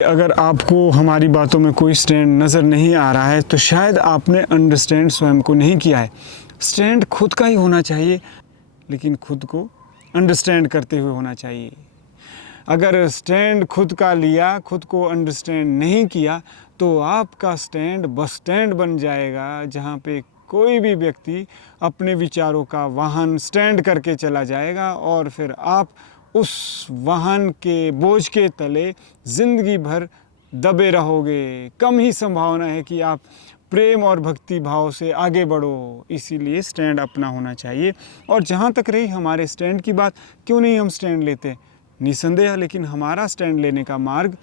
अगर आपको हमारी बातों में कोई स्टैंड नज़र नहीं आ रहा है तो शायद आपने अंडरस्टैंड स्वयं को नहीं किया है। स्टैंड खुद का ही होना चाहिए, लेकिन खुद को अंडरस्टैंड करते हुए होना चाहिए। अगर स्टैंड खुद का लिया, खुद को अंडरस्टैंड नहीं किया, तो आपका स्टैंड बस स्टैंड बन जाएगा, जहाँ पे कोई भी व्यक्ति अपने विचारों का वाहन स्टैंड करके चला जाएगा और फिर आप उस वाहन के बोझ के तले ज़िंदगी भर दबे रहोगे। कम ही संभावना है कि आप प्रेम और भक्ति भाव से आगे बढ़ो। इसीलिए स्टैंड अपना होना चाहिए। और जहाँ तक रही हमारे स्टैंड की बात, क्यों नहीं हम स्टैंड लेते? निसंदेह, लेकिन हमारा स्टैंड लेने का मार्ग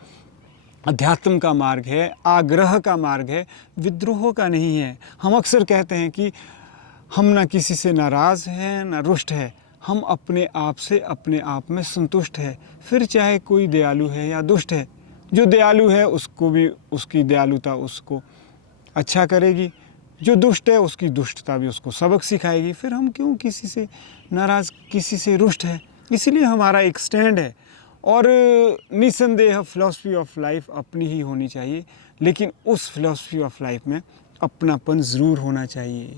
अध्यात्म का मार्ग है, आग्रह का मार्ग है, विद्रोह का नहीं है। हम अक्सर कहते हैं कि हम ना किसी से नाराज़ हैं ना रुष्ट है, हम अपने आप से अपने आप में संतुष्ट है। फिर चाहे कोई दयालु है या दुष्ट है, जो दयालु है उसको भी उसकी दयालुता उसको अच्छा करेगी, जो दुष्ट है उसकी दुष्टता भी उसको सबक सिखाएगी। फिर हम क्यों किसी से नाराज़, किसी से रुष्ट है? इसीलिए हमारा एक स्टैंड है। और निसंदेह फ़िलॉसफी ऑफ लाइफ अपनी ही होनी चाहिए, लेकिन उस फ़िलॉसफी ऑफ लाइफ में अपनापन ज़रूर होना चाहिए।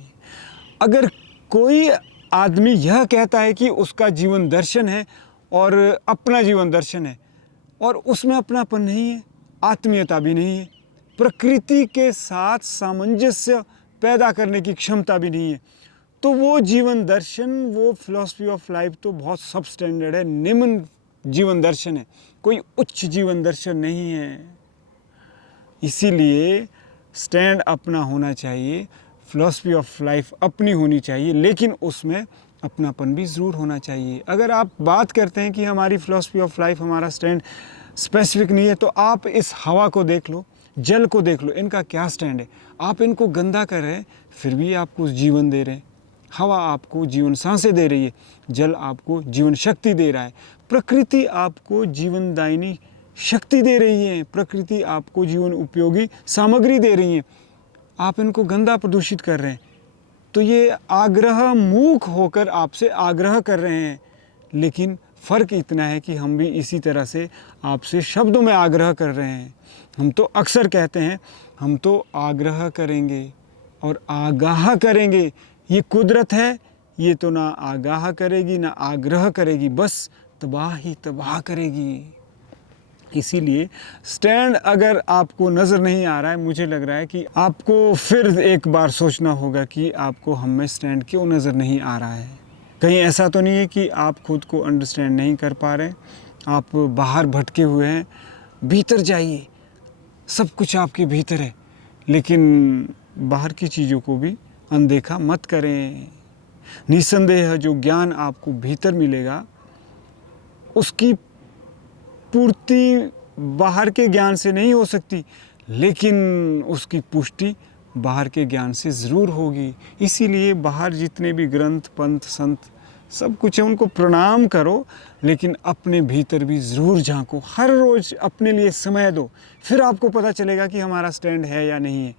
अगर कोई आदमी यह कहता है कि उसका जीवन दर्शन है और अपना जीवन दर्शन है, और उसमें अपनापन नहीं है, आत्मीयता भी नहीं है, प्रकृति के साथ सामंजस्य पैदा करने की क्षमता भी नहीं है, तो वो जीवन दर्शन, वो फ़िलॉसफी ऑफ लाइफ तो बहुत सब स्टैंडर्ड है, निम्न जीवन दर्शन है, कोई उच्च जीवन दर्शन नहीं है। इसीलिए स्टैंड अपना होना चाहिए, फ़िलॉसफी ऑफ लाइफ अपनी होनी चाहिए, लेकिन उसमें अपनापन भी ज़रूर होना चाहिए। अगर आप बात करते हैं कि हमारी फ़िलॉसफी ऑफ लाइफ, हमारा स्टैंड स्पेसिफिक नहीं है, तो आप इस हवा को देख लो, जल को देख लो, इनका क्या स्टैंड है? आप इनको गंदा कर रहे हैं, फिर भी आपको जीवन दे रहे हैं। हवा आपको जीवन सांसें दे रही है, जल आपको जीवन शक्ति दे रहा है, प्रकृति आपको जीवनदायिनी शक्ति दे रही है, प्रकृति आपको जीवन उपयोगी सामग्री दे रही है। आप इनको गंदा प्रदूषित कर रहे हैं, तो ये आग्रह मूक होकर आपसे आग्रह कर रहे हैं। लेकिन फ़र्क इतना है कि हम भी इसी तरह से आपसे शब्दों में आग्रह कर रहे हैं। हम तो अक्सर कहते हैं हम तो आग्रह करेंगे और आगाह करेंगे। ये कुदरत है, ये तो ना आगाह करेगी ना आग्रह करेगी, बस तबाह ही तबाह करेगी। इसीलिए स्टैंड अगर आपको नज़र नहीं आ रहा है, मुझे लग रहा है कि आपको फिर एक बार सोचना होगा कि आपको हम में स्टैंड क्यों नज़र नहीं आ रहा है। कहीं ऐसा तो नहीं है कि आप खुद को अंडरस्टैंड नहीं कर पा रहे, आप बाहर भटके हुए हैं। भीतर जाइए, सब कुछ आपके भीतर है, लेकिन बाहर की चीज़ों को भी अनदेखा मत करें। निसंदेह जो ज्ञान आपको भीतर मिलेगा, उसकी पूर्ति बाहर के ज्ञान से नहीं हो सकती, लेकिन उसकी पुष्टि बाहर के ज्ञान से ज़रूर होगी। इसीलिए बाहर जितने भी ग्रंथ, पंथ, संत सब कुछ है, उनको प्रणाम करो, लेकिन अपने भीतर भी ज़रूर झांको। हर रोज़ अपने लिए समय दो, फिर आपको पता चलेगा कि हमारा स्टैंड है या नहीं है।